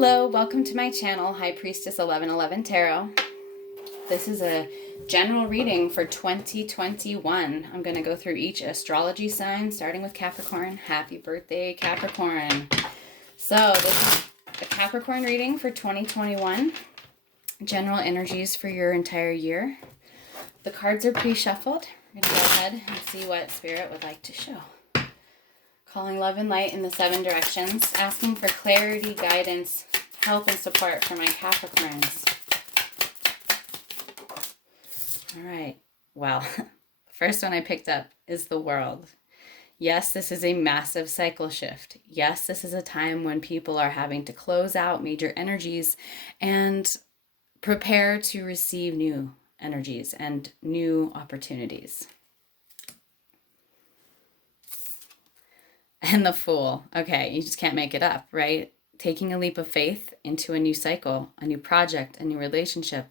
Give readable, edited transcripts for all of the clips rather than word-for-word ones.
Hello, welcome to my channel, High Priestess 1111 Tarot. This is a general reading for 2021. I'm going to go through each astrology sign, starting with Capricorn. Happy birthday, Capricorn. So this is a Capricorn reading for 2021. General energies for your entire year. The cards are pre-shuffled. We're going to go ahead and see what Spirit would like to show. Calling love and light in the 7 directions, asking for clarity, guidance, help, and support for my Capricorns. All right. Well, the first one I picked up is the World. Yes, this is a massive cycle shift. Yes, this is a time when people are having to close out major energies and prepare to receive new energies and new opportunities. And the Fool. Okay, you just can't make it up, right? Taking a leap of faith into a new cycle, a new project, a new relationship,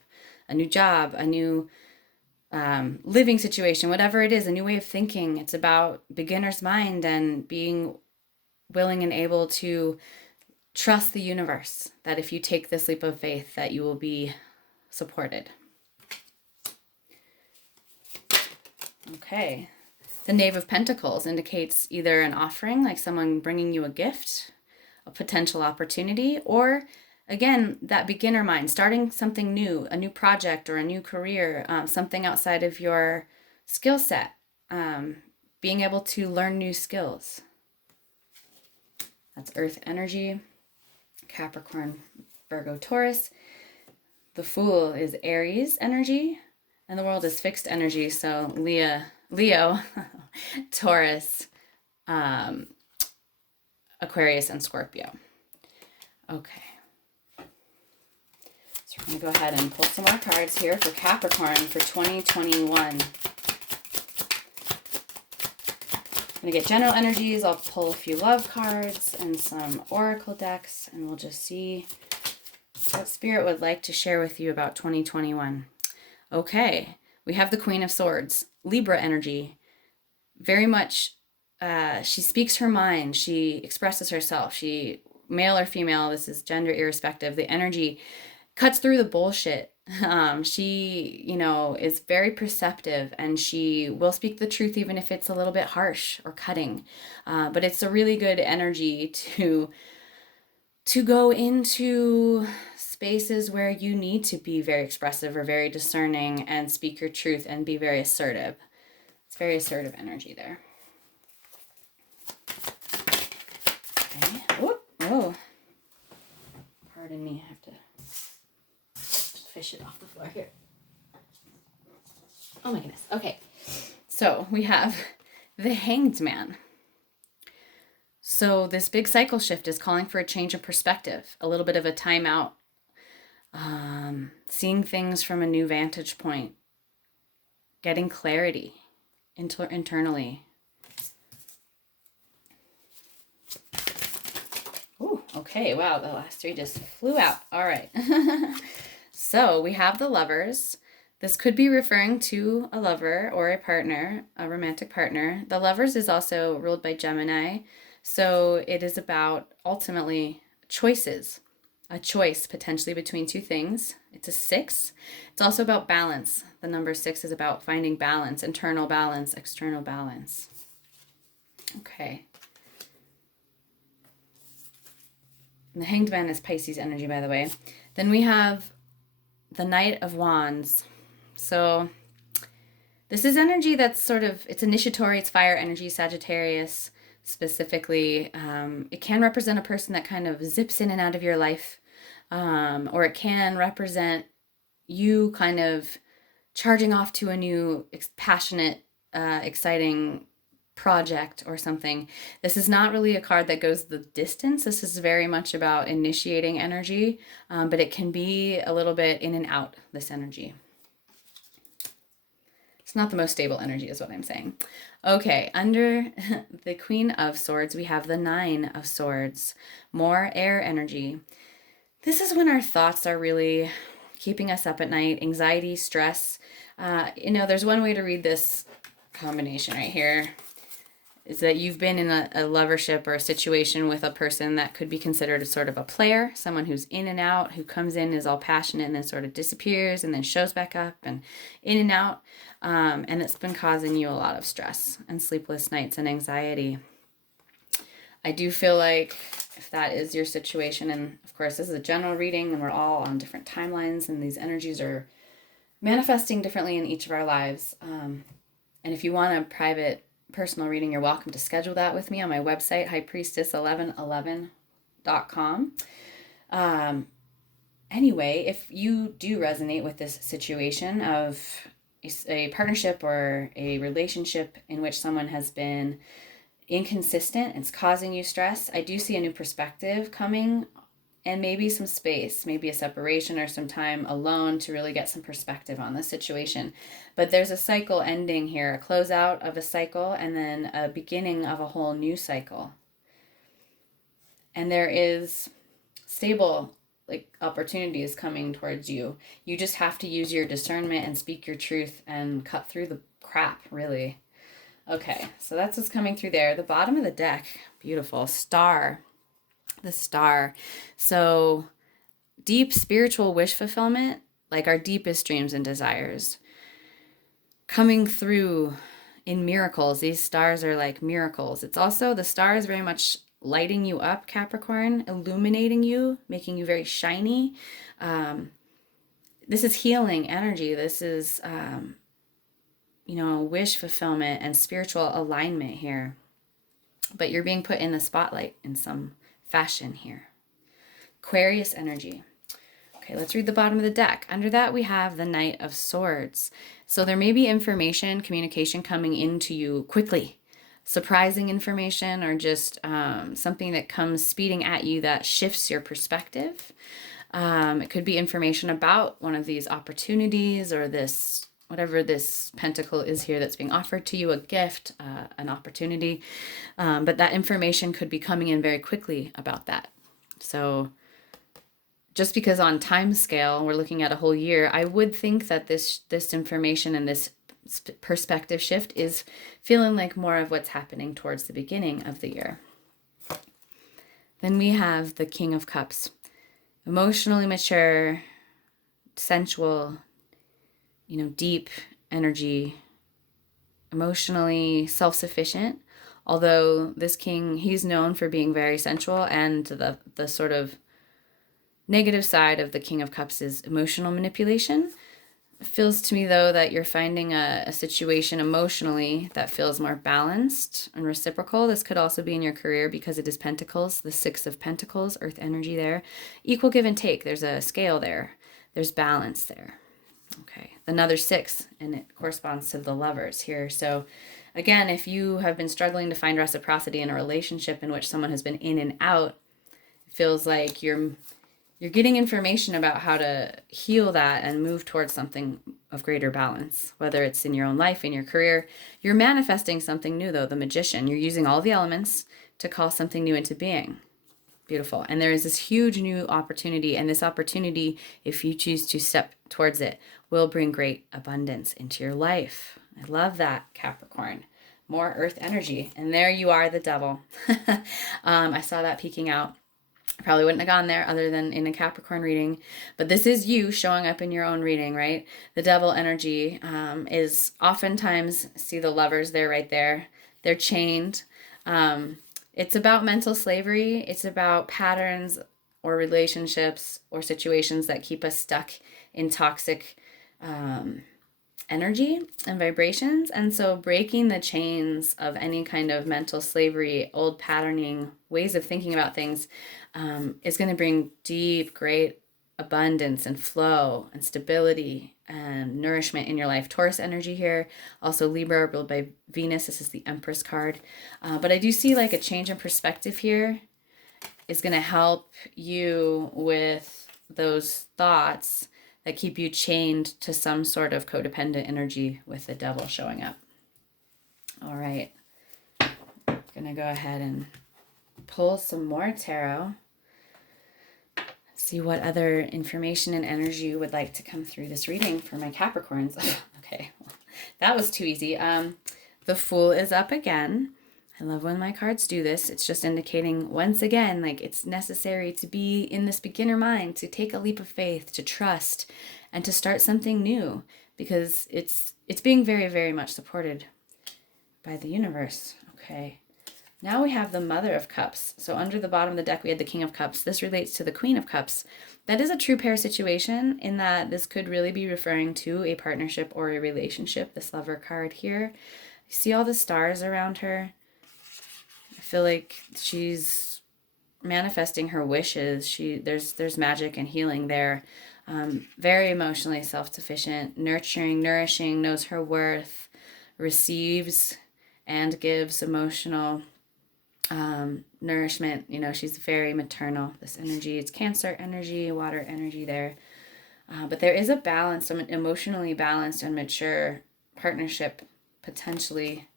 a new job, a new living situation, whatever it is, a new way of thinking. It's about beginner's mind and being willing and able to trust the universe, that if you take this leap of faith, that you will be supported. Okay. The Knave of Pentacles indicates either an offering, like someone bringing you a gift, a potential opportunity, or again, that beginner mind, starting something new, a new project or a new career, something outside of your skill set, being able to learn new skills. That's Earth energy, Capricorn, Virgo, Taurus. The Fool is Aries energy, and the World is fixed energy, so Leo, Taurus, Aquarius, and Scorpio. Okay. So we're going to go ahead and pull some more cards here for Capricorn for 2021. I'm going to get general energies. I'll pull a few love cards and some oracle decks, and we'll just see what Spirit would like to share with you about 2021. Okay. We have the Queen of Swords, Libra energy. Very much, she speaks her mind. She expresses herself. She, male or female, this is gender irrespective. The energy cuts through the bullshit. She, is very perceptive, and she will speak the truth even if it's a little bit harsh or cutting. But it's a really good energy to go into spaces where you need to be very expressive or very discerning and speak your truth and be very assertive. It's very assertive energy there. Okay. Oh. Pardon me. I have to just fish it off the floor here. Oh my goodness. Okay. So we have the Hanged Man. So this big cycle shift is calling for a change of perspective, a little bit of a timeout. Seeing things from a new vantage point, getting clarity internally. Ooh, okay, wow, the last 3 just flew out. All right. So we have the Lovers. This could be referring to a lover or a partner, a romantic partner. The Lovers is also ruled by Gemini, so it is about ultimately choices. A choice potentially between 2 things. It's a 6. It's also about balance. The number 6 is about finding balance, internal balance, external balance. Okay. And the Hanged Man is Pisces energy, by the way. Then we have the Knight of Wands. So this is energy that's sort of, it's initiatory, it's fire energy, Sagittarius. Specifically, it can represent a person that kind of zips in and out of your life, or it can represent you kind of charging off to a new, passionate, exciting project or something. This is not really a card that goes the distance. This is very much about initiating energy, but it can be a little bit in and out, this energy. It's not the most stable energy is what I'm saying. Okay, under the Queen of Swords, we have the 9 of Swords. More air energy. This is when our thoughts are really keeping us up at night. Anxiety, stress. There's one way to read this combination right here. is that you've been in a lovership or a situation with a person that could be considered a sort of a player, someone who's in and out, who comes in, is all passionate, and then sort of disappears and then shows back up and in and out. And it's been causing you a lot of stress and sleepless nights and anxiety. I do feel like if that is your situation, and of course this is a general reading and we're all on different timelines and these energies are manifesting differently in each of our lives. And if you want a private personal reading, you're welcome to schedule that with me on my website, highpriestess1111.com. Anyway, if you do resonate with this situation of a partnership or a relationship in which someone has been inconsistent, it's causing you stress, I do see a new perspective coming, and maybe some space, maybe a separation or some time alone to really get some perspective on the situation. But there's a cycle ending here, a closeout of a cycle, and then a beginning of a whole new cycle. And there is stable opportunities coming towards you. You just have to use your discernment and speak your truth and cut through the crap, really. Okay, so that's what's coming through there. The bottom of the deck, beautiful, star. The star. So deep spiritual wish fulfillment, like our deepest dreams and desires, coming through in miracles. These stars are like miracles. It's also, the star is very much lighting you up, Capricorn, illuminating you, making you very shiny. This is healing energy. This is, wish fulfillment and spiritual alignment here. But you're being put in the spotlight in some fashion here. Aquarius energy. Okay, let's read the bottom of the deck. Under that, we have the Knight of Swords. So there may be information, communication coming into you quickly. Surprising information, or just something that comes speeding at you that shifts your perspective. It could be information about one of these opportunities, or this, whatever this pentacle is here that's being offered to you, a gift, an opportunity. But that information could be coming in very quickly about that. So just because on time scale, we're looking at a whole year, I would think that this information and this perspective shift is feeling like more of what's happening towards the beginning of the year. Then we have the King of Cups. Emotionally mature, sensual, deep energy, emotionally self-sufficient. Although this king, he's known for being very sensual, and the sort of negative side of the King of Cups is emotional manipulation. It feels to me, though, that you're finding a situation emotionally that feels more balanced and reciprocal. This could also be in your career because it is Pentacles, the Six of Pentacles, earth energy there. Equal give and take. There's a scale there. There's balance there. Okay, another 6, and it corresponds to the Lovers here. So again, if you have been struggling to find reciprocity in a relationship in which someone has been in and out, it feels like you're getting information about how to heal that and move towards something of greater balance, whether it's in your own life, in your career. You're manifesting something new, though, the Magician. You're using all the elements to call something new into being. Beautiful. And there is this huge new opportunity, and this opportunity, if you choose to step towards it, will bring great abundance into your life. I love that, Capricorn. More earth energy. And there you are, the Devil. I saw that peeking out. Probably wouldn't have gone there other than in a Capricorn reading. But this is you showing up in your own reading, right? The Devil energy is oftentimes, see the Lovers there, right there. They're chained. It's about mental slavery. It's about patterns or relationships or situations that keep us stuck in toxic energy and vibrations. And so breaking the chains of any kind of mental slavery, old patterning, ways of thinking about things is going to bring deep, great abundance and flow and stability and nourishment in your life. Taurus energy here, also Libra, ruled by Venus. This is the Empress card. But I do see like a change in perspective here is going to help you with those thoughts that keep you chained to some sort of codependent energy with the Devil showing up. All right. I'm going to go ahead and pull some more tarot. See what other information and energy you would like to come through this reading for my Capricorns. Okay, well, that was too easy. The Fool is up again. I love when my cards do this. It's just indicating, once again, like it's necessary to be in this beginner mind, to take a leap of faith, to trust, and to start something new, because it's being very, very much supported by the universe. Okay. Now we have the Mother of Cups. So under the bottom of the deck, we had the King of Cups. This relates to the Queen of Cups. That is a true pair situation, in that this could really be referring to a partnership or a relationship, this Lover card here. You see all the stars around her? I feel like she's manifesting her wishes. There's magic and healing there. Very emotionally self-sufficient, nurturing, nourishing, knows her worth, receives and gives emotional nourishment. You know, she's very maternal, this energy. It's Cancer energy, water energy there. But there is a balance, an emotionally balanced and mature partnership potentially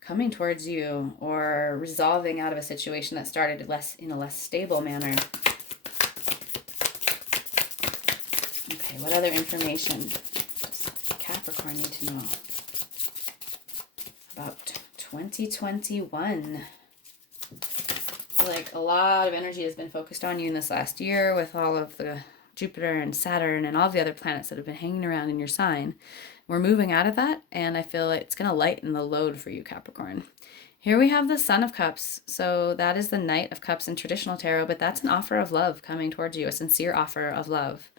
coming towards you, or resolving out of a situation that started in a less stable manner. Okay, what other information does Capricorn need to know about 2021? Like a lot of energy has been focused on you in this last year, with all of the Jupiter and Saturn and all the other planets that have been hanging around in your sign. We're moving out of that, and I feel like it's going to lighten the load for you, Capricorn. Here we have the Son of Cups. So that is the Knight of Cups in traditional tarot, but that's an offer of love coming towards you, a sincere offer of love.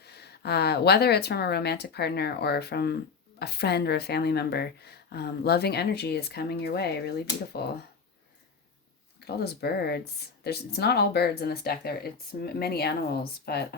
Whether it's from a romantic partner or from a friend or a family member, loving energy is coming your way. Really beautiful. Look at all those birds. It's not all birds in this deck. It's many animals, but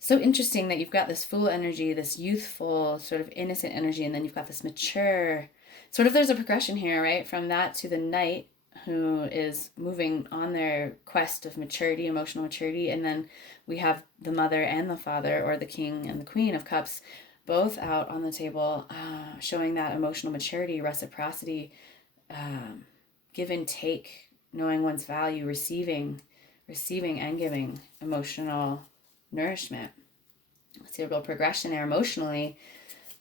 so interesting that you've got this Fool energy, this youthful, sort of innocent energy, and then you've got this mature, sort of, there's a progression here, right? From that to the Knight, who is moving on their quest of maturity, emotional maturity, and then we have the Mother and the Father, or the King and the Queen of Cups, both out on the table, showing that emotional maturity, reciprocity, give and take, knowing one's value, receiving and giving emotional nourishment. Let's see a real progression there emotionally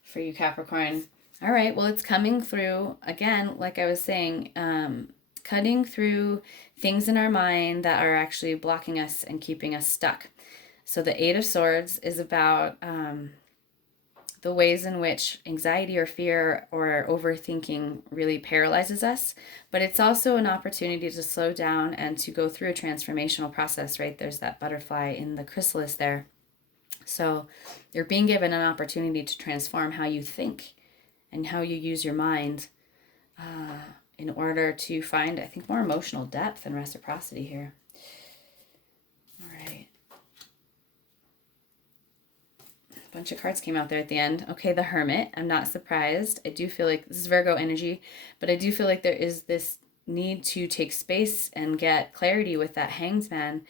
for you, Capricorn. All right, well, it's coming through, again, like I was saying, cutting through things in our mind that are actually blocking us and keeping us stuck. So the Eight of Swords is about the ways in which anxiety or fear or overthinking really paralyzes us, but it's also an opportunity to slow down and to go through a transformational process, right? There's that butterfly in the chrysalis there. So you're being given an opportunity to transform how you think and how you use your mind in order to find, I think, more emotional depth and reciprocity here. All right. Bunch of cards came out there at the end. Okay, the Hermit. I'm not surprised. I do feel like this is Virgo energy, but I do feel like there is this need to take space and get clarity with that Hanged Man,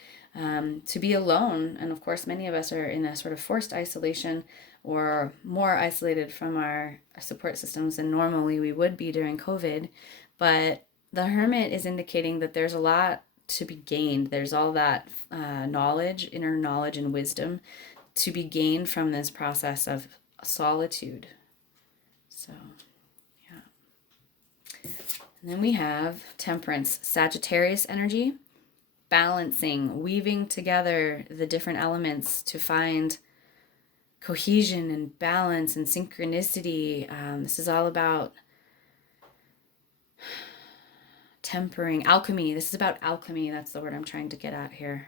to be alone. And of course, many of us are in a sort of forced isolation, or more isolated from our support systems than normally we would be during COVID. But the Hermit is indicating that there's a lot to be gained. There's all that knowledge, inner knowledge and wisdom to be gained from this process of solitude. So, yeah. And then we have Temperance, Sagittarius energy, balancing, weaving together the different elements to find cohesion and balance and synchronicity. This is all about tempering, alchemy. This is about alchemy. That's the word I'm trying to get at here.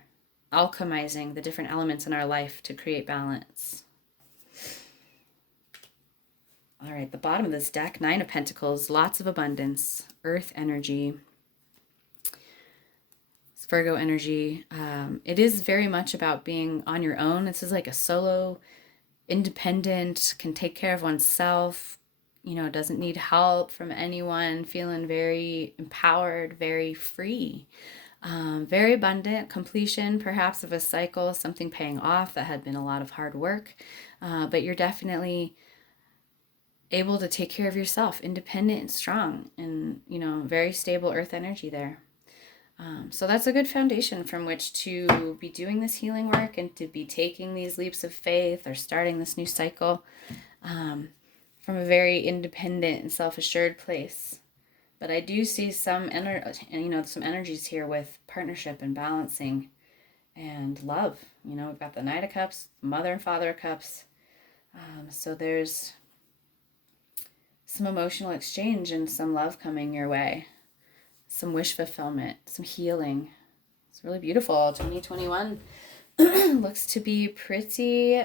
Alchemizing the different elements in our life to create balance. All right, the bottom of this deck, Nine of Pentacles, lots of abundance, Earth energy, it's Virgo energy. It is very much about being on your own. This is like a solo, independent, can take care of oneself, doesn't need help from anyone, feeling very empowered, very free. Very abundant completion, perhaps, of a cycle, something paying off that had been a lot of hard work. But you're definitely able to take care of yourself, independent and strong, and, very stable Earth energy there. So that's a good foundation from which to be doing this healing work and to be taking these leaps of faith or starting this new cycle. from a very independent and self-assured place. But I do see some some energies here with partnership and balancing and love. We've got the Knight of Cups, Mother and Father of Cups. So there's some emotional exchange and some love coming your way, some wish fulfillment, some healing. It's really beautiful. 2021 looks to be pretty,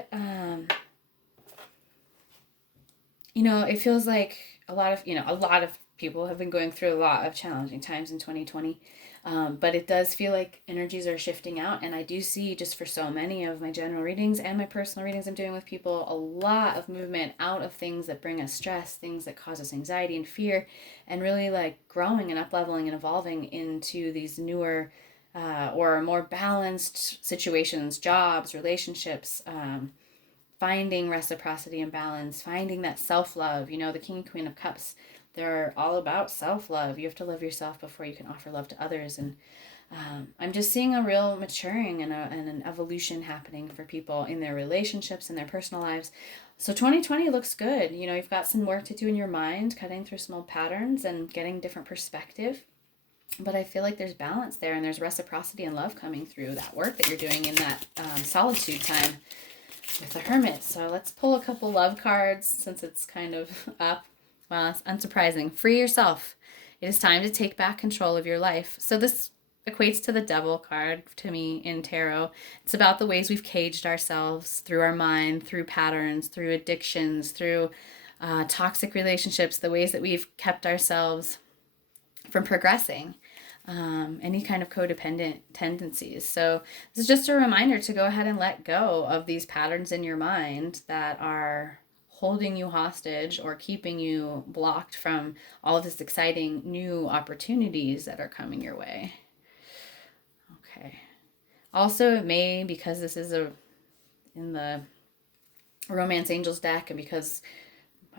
it feels like a lot of people have been going through a lot of challenging times in 2020. But it does feel like energies are shifting out, and I do see, just for so many of my general readings and my personal readings I'm doing with people, a lot of movement out of things that bring us stress, things that cause us anxiety and fear, and really like growing and up-leveling and evolving into these newer or more balanced situations, jobs, relationships, finding reciprocity and balance, finding that self-love. The King and Queen of Cups, they're all about self-love. You have to love yourself before you can offer love to others. And I'm just seeing a real maturing and an evolution happening for people in their relationships and their personal lives. So 2020 looks good. You've got some work to do in your mind, cutting through some old patterns and getting different perspective. But I feel like there's balance there, and there's reciprocity and love coming through that work that you're doing in that solitude time with the Hermit. So let's pull a couple love cards since it's kind of up. Well, it's unsurprising. Free yourself. It is time to take back control of your life. So this equates to the Devil card to me in tarot. It's about the ways we've caged ourselves through our mind, through patterns, through addictions, through toxic relationships, the ways that we've kept ourselves from progressing, any kind of codependent tendencies. So this is just a reminder to go ahead and let go of these patterns in your mind that are holding you hostage or keeping you blocked from all of this exciting new opportunities that are coming your way. Okay. Also, it may, because this is in the Romance Angels deck, and because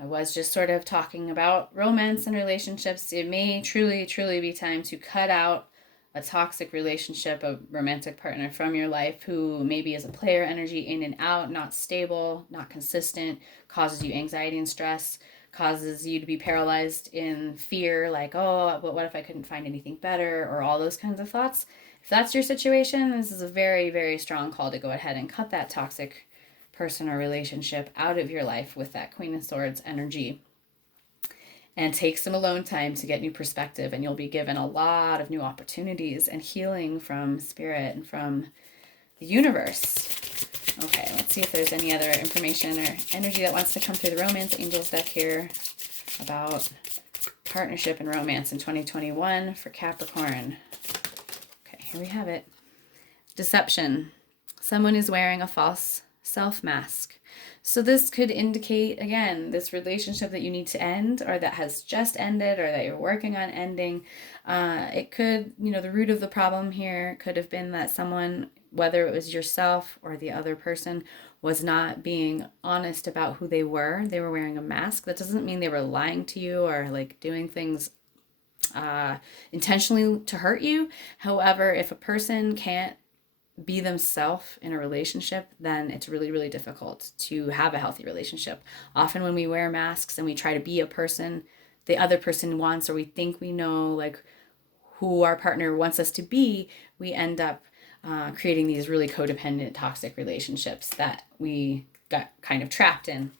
I was just sort of talking about romance and relationships, it may truly, truly be time to cut out a toxic relationship, a romantic partner from your life who maybe is a player energy, in and out, not stable, not consistent, causes you anxiety and stress, causes you to be paralyzed in fear, like, oh, what if I couldn't find anything better, or all those kinds of thoughts. If that's your situation, this is a very, very strong call to go ahead and cut that toxic person or relationship out of your life with that Queen of Swords energy, and take some alone time to get new perspective, and you'll be given a lot of new opportunities and healing from spirit and from the universe. Okay, let's see if there's any other information or energy that wants to come through the Romance Angels deck here about partnership and romance in 2021 for Capricorn. Okay, here we have it. Deception. Someone is wearing a false self mask. So this could indicate, again, this relationship that you need to end, or that has just ended, or that you're working on ending. It could, the root of the problem here could have been that someone, whether it was yourself or the other person, was not being honest about who they were. They were wearing a mask. That doesn't mean they were lying to you or like doing things intentionally to hurt you. However, if a person can't be themselves in a relationship, then it's really, really difficult to have a healthy relationship. Often when we wear masks and we try to be a person the other person wants, or we think we know like who our partner wants us to be, we end up creating these really codependent, toxic relationships that we got kind of trapped in.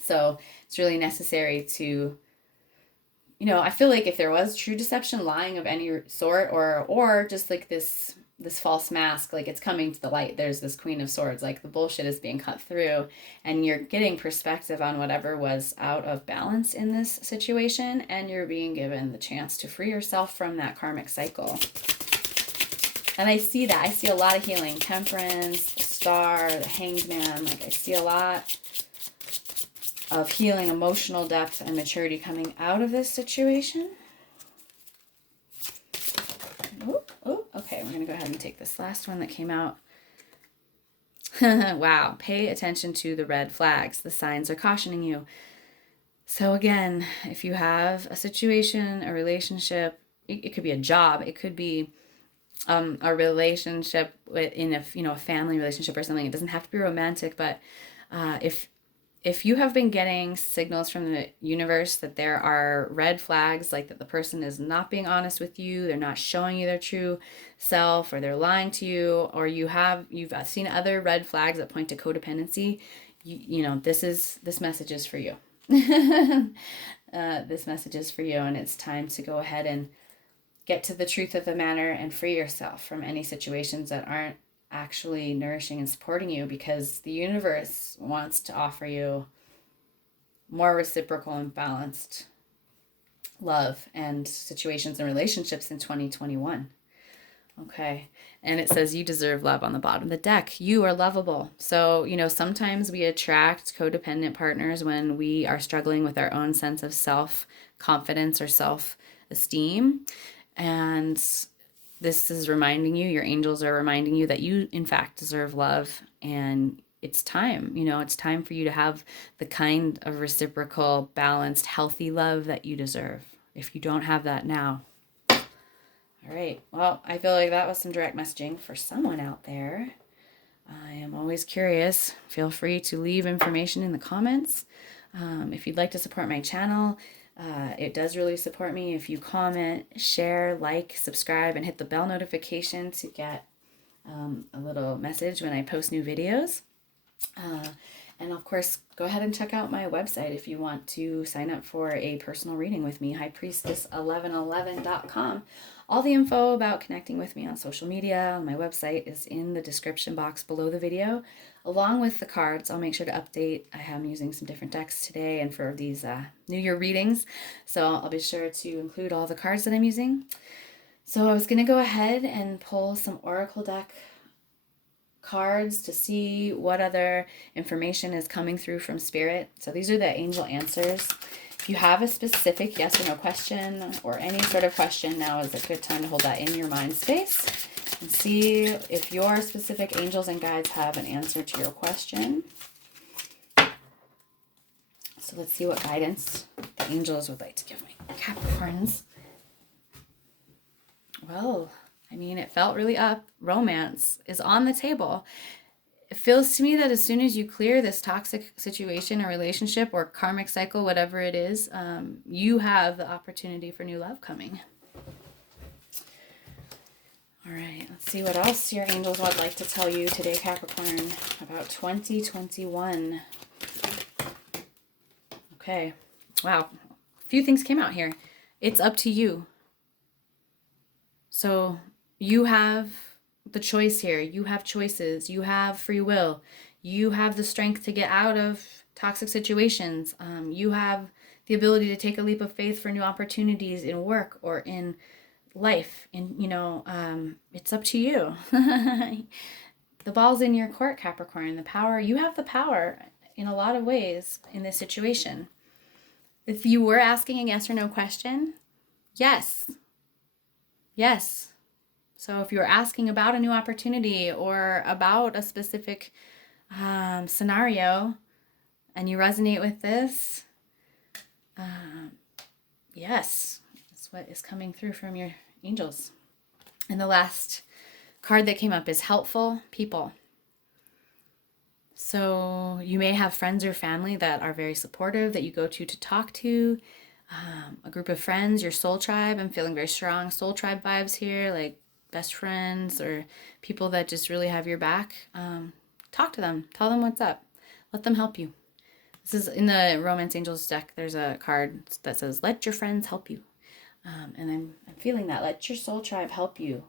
So it's really necessary to, I feel like if there was true deception, lying of any sort, or just like this false mask, like it's coming to the light, there's this Queen of Swords, like the bullshit is being cut through, and you're getting perspective on whatever was out of balance in this situation, and you're being given the chance to free yourself from that karmic cycle. And I see that. I see a lot of healing. Temperance, the Star, the Hanged Man. Like I see a lot of healing, emotional depth, and maturity coming out of this situation. Okay, we're going to go ahead and take this last one that came out. Wow. Pay attention to the red flags. The signs are cautioning you. So again, if you have a situation, a relationship, it could be a job, it could be a relationship in a family relationship or something. It doesn't have to be romantic, but if if you have been getting signals from the universe that there are red flags, like that the person is not being honest with you, they're not showing you their true self, or they're lying to you, or you've seen other red flags that point to codependency, you know, this message is for you. This message is for you, and it's time to go ahead and get to the truth of the matter and free yourself from any situations that aren't actually nourishing and supporting you, because the universe wants to offer you more reciprocal and balanced love and situations and relationships in 2021. Okay. And it says you deserve love on the bottom of the deck. You are lovable. So, you know, sometimes we attract codependent partners when we are struggling with our own sense of self-confidence or self-esteem. And this is reminding you, your angels are reminding you that you, in fact, deserve love. And it's time, you know, it's time for you to have the kind of reciprocal, balanced, healthy love that you deserve. If you don't have that now. All right. Well, I feel like that was some direct messaging for someone out there. I am always curious. Feel free to leave information in the comments. If you'd like to support my channel, it does really support me if you comment, share, like, subscribe, and hit the bell notification to get a little message when I post new videos. And of course, go ahead and check out my website if you want to sign up for a personal reading with me, highpriestess1111.com. All the info about connecting with me on social media on my website is in the description box below the video, along with the cards. I'll make sure to update. I am using some different decks today and for these New Year readings, so I'll be sure to include all the cards that I'm using. So I was going to go ahead and pull some Oracle deck cards to see what other information is coming through from Spirit. So these are the angel answers. If you have a specific yes or no question or any sort of question, now is a good time to hold that in your mind space and see if your specific angels and guides have an answer to your question. So let's see what guidance the angels would like to give me. Capricorns. Well, I mean, it felt really up. Romance is on the table. It feels to me that as soon as you clear this toxic situation or relationship or karmic cycle, whatever it is, you have the opportunity for new love coming. All right, let's see what else your angels would like to tell you today, Capricorn, about 2021. Okay, wow. A few things came out here. It's up to you. So you have the choice here. You have choices. You have free will. You have the strength to get out of toxic situations. You have the ability to take a leap of faith for new opportunities in work or in life. And, you know, it's up to you. The ball's in your court, Capricorn. The power, you have the power in a lot of ways in this situation. If you were asking a yes or no question, yes. Yes. So if you're asking about a new opportunity or about a specific scenario and you resonate with this, yes, that's what is coming through from your angels. And the last card that came up is helpful people. So you may have friends or family that are very supportive that you go to talk to. A group of friends, your soul tribe. I'm feeling very strong soul tribe vibes here, like best friends or people that just really have your back. Talk to them. Tell them what's up. Let them help you. This is in the Romance Angels deck. There's a card that says, let your friends help you. And I'm feeling that. Let your soul tribe help you.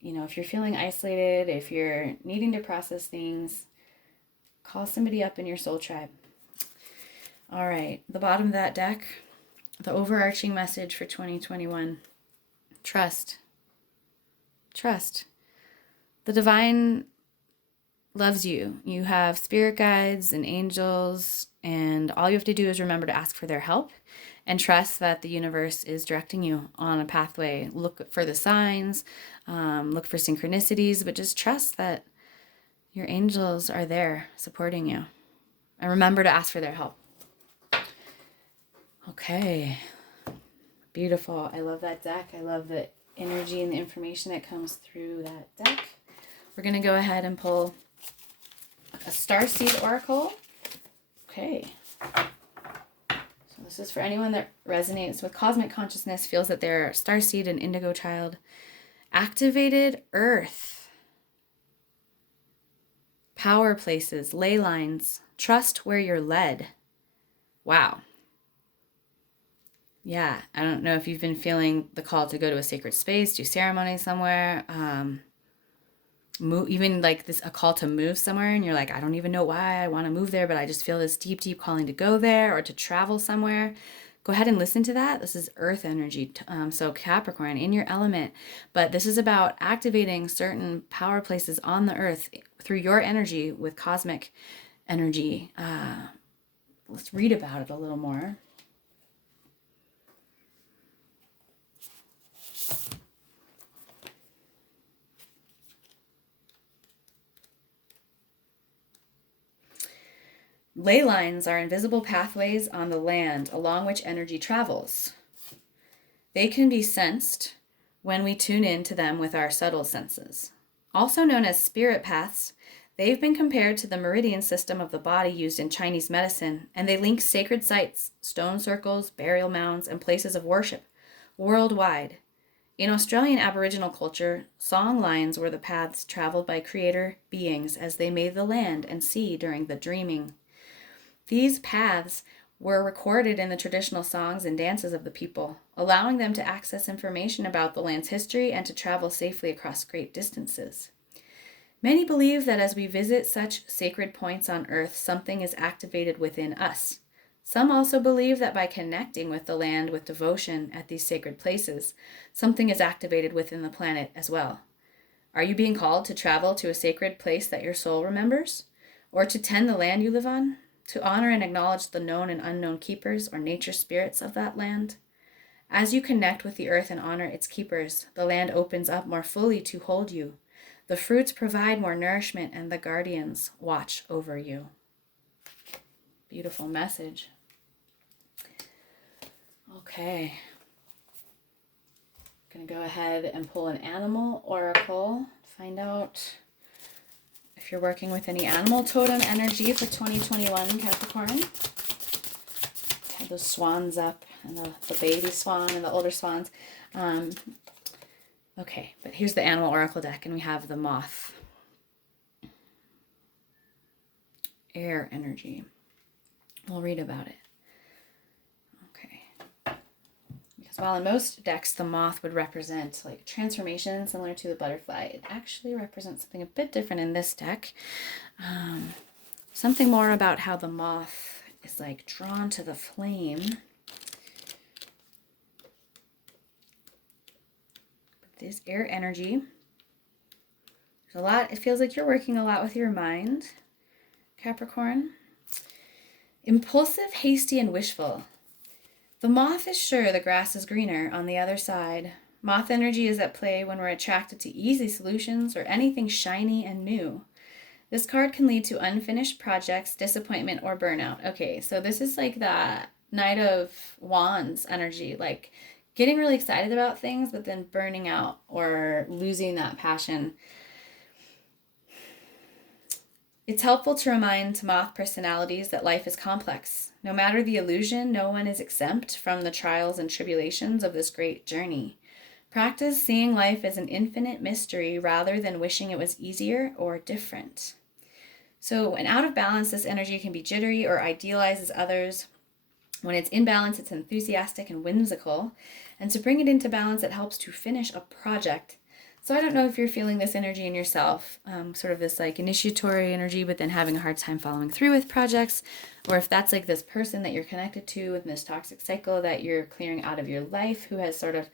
You know, if you're feeling isolated, if you're needing to process things, call somebody up in your soul tribe. All right, the bottom of that deck, the overarching message for 2021, trust. Trust. The divine loves you. You have spirit guides and angels, and all you have to do is remember to ask for their help and trust that the universe is directing you on a pathway. Look for the signs, look for synchronicities, but just trust that your angels are there supporting you. And remember to ask for their help. Okay, beautiful. I love that deck. I love the energy and the information that comes through that deck. We're going to go ahead and pull a a Starseed Oracle. Okay. So this is for anyone that resonates with cosmic consciousness, feels that they're starseed and indigo child. Activated earth. Power places, ley lines. Trust where you're led. Wow. Yeah, I don't know if you've been feeling the call to go to a sacred space, do ceremony somewhere, move, even like this, a call to move somewhere, and you're like, I don't even know why I want to move there, but I just feel this deep, deep calling to go there or to travel somewhere. Go ahead and listen to that. This is earth energy. So Capricorn, in your element, but this is about activating certain power places on the earth through your energy with cosmic energy. Let's read about it a little more. Ley lines are invisible pathways on the land along which energy travels. They can be sensed when we tune in to them with our subtle senses. Also known as spirit paths, they've been compared to the meridian system of the body used in Chinese medicine, and they link sacred sites, stone circles, burial mounds, and places of worship worldwide. In Australian Aboriginal culture, song lines were the paths traveled by creator beings as they made the land and sea during the dreaming. These paths were recorded in the traditional songs and dances of the people, allowing them to access information about the land's history and to travel safely across great distances. Many believe that as we visit such sacred points on earth, something is activated within us. Some also believe that by connecting with the land with devotion at these sacred places, something is activated within the planet as well. Are you being called to travel to a sacred place that your soul remembers? Or to tend the land you live on? To honor and acknowledge the known and unknown keepers or nature spirits of that land? As you connect with the earth and honor its keepers, the land opens up more fully to hold you. The fruits provide more nourishment, and the guardians watch over you. Beautiful message. Okay. I'm going to go ahead and pull an animal oracle. Find out if you're working with any animal totem energy for 2021, Capricorn. Have those swans up, and the baby swan and the older swans. Okay, but here's the animal oracle deck, and we have the moth. Air energy. We'll read about it. Okay. Because while in most decks the moth would represent like transformation similar to the butterfly, it actually represents something a bit different in this deck. Something more about how the moth is like drawn to the flame. But this air energy. There's a lot. It feels like you're working a lot with your mind, Capricorn. Impulsive, hasty, and wishful. The moth is sure the grass is greener on the other side. Moth energy is at play when we're attracted to easy solutions or anything shiny and new. This card can lead to unfinished projects, disappointment, or burnout. Okay, so this is like that Knight of Wands energy, like getting really excited about things, but then burning out or losing that passion. It's helpful to remind moth personalities that life is complex. No matter the illusion, no one is exempt from the trials and tribulations of this great journey. Practice seeing life as an infinite mystery rather than wishing it was easier or different. So when out of balance, this energy can be jittery or idealizes others. When it's in balance, it's enthusiastic and whimsical. And to bring it into balance, it helps to finish a project. So I don't know if you're feeling this energy in yourself, sort of this like initiatory energy, but then having a hard time following through with projects, or if that's like this person that you're connected to with this toxic cycle that you're clearing out of your life who has sort of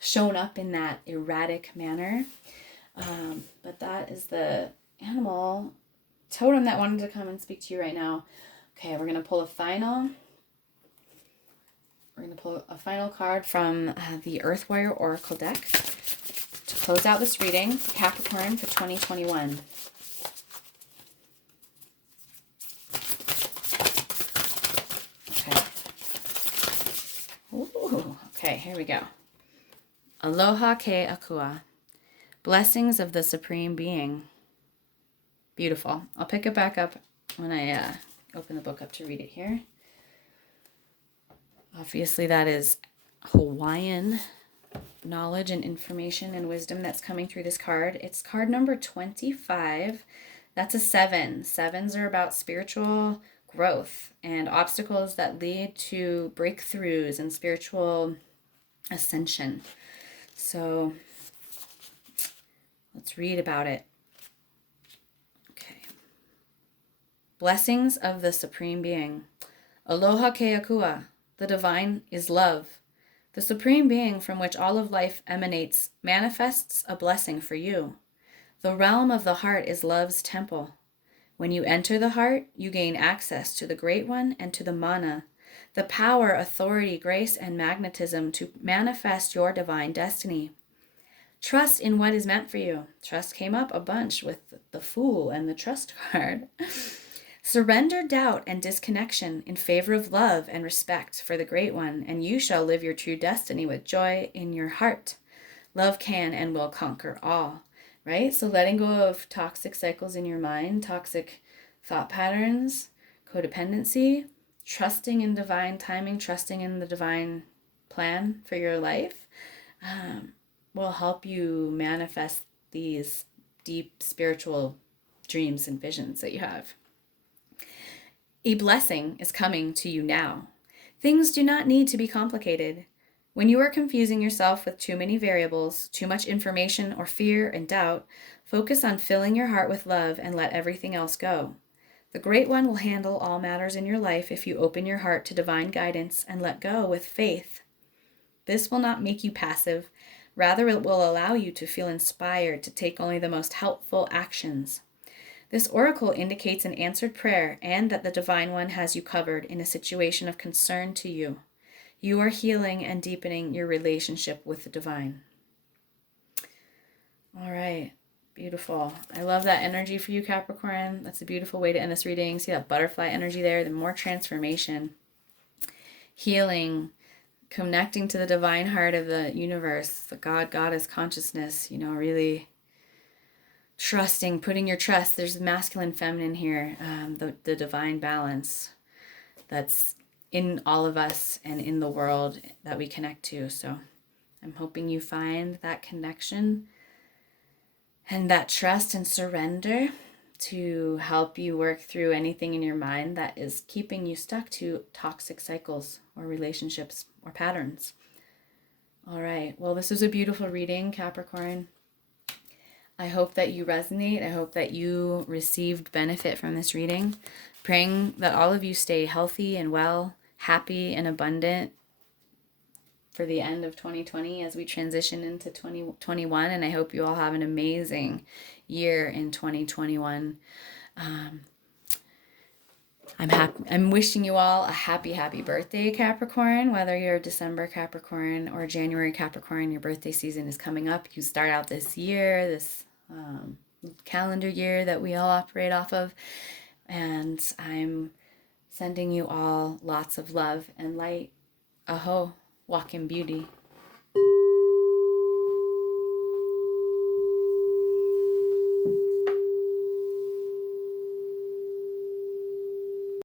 shown up in that erratic manner. But that is the animal totem that wanted to come and speak to you right now. Okay, we're going to pull a final card from the Earth Warrior Oracle deck to close out this reading for Capricorn for 2021. Okay. Ooh, okay, here we go. Aloha ke akua. Blessings of the Supreme Being. Beautiful. I'll pick it back up when I open the book up to read it here. Obviously, that is Hawaiian knowledge and information and wisdom that's coming through this card. It's card number 25. That's a 7. 7s are about spiritual growth and obstacles that lead to breakthroughs and spiritual ascension. So let's read about it. Okay. Blessings of the Supreme Being. Aloha keakua. The divine is love. The Supreme Being from which all of life emanates manifests a blessing for you. The realm of the heart is love's temple. When you enter the heart, you gain access to the Great One and to the mana, the power, authority, grace, and magnetism to manifest your divine destiny. Trust in what is meant for you. Trust came up a bunch with the Fool and the Trust card. Surrender doubt and disconnection in favor of love and respect for the Great One, and you shall live your true destiny with joy in your heart. Love can and will conquer all, right? So letting go of toxic cycles in your mind, toxic thought patterns, codependency, trusting in divine timing, trusting in the divine plan for your life will help you manifest these deep spiritual dreams and visions that you have. A blessing is coming to you now. Things do not need to be complicated. When you are confusing yourself with too many variables, too much information, or fear and doubt, focus on filling your heart with love and let everything else go. The Great One will handle all matters in your life if you open your heart to divine guidance and let go with faith. This will not make you passive. Rather, it will allow you to feel inspired to take only the most helpful actions. This oracle indicates an answered prayer and that the Divine One has you covered in a situation of concern to you. You are healing and deepening your relationship with the divine. All right, beautiful. I love that energy for you, Capricorn. That's a beautiful way to end this reading. See that butterfly energy there? The more transformation, healing, connecting to the divine heart of the universe, the God, Goddess consciousness, really trusting, putting your trust. There's masculine, feminine here, the divine balance that's in all of us and in the world that we connect to. So I'm hoping you find that connection and that trust and surrender to help you work through anything in your mind that is keeping you stuck to toxic cycles or relationships or patterns. All right. Well, this was a beautiful reading, Capricorn. I hope that you resonate. I hope that you received benefit from this reading. Praying that all of you stay healthy and well, happy and abundant for the end of 2020 as we transition into 2021. And I hope you all have an amazing year in 2021. I'm wishing you all a happy birthday, Capricorn. Whether you're December Capricorn or January Capricorn, your birthday season is coming up. You start out this year, this calendar year that we all operate off of. And I'm sending you all lots of love and light. Aho, walk in beauty.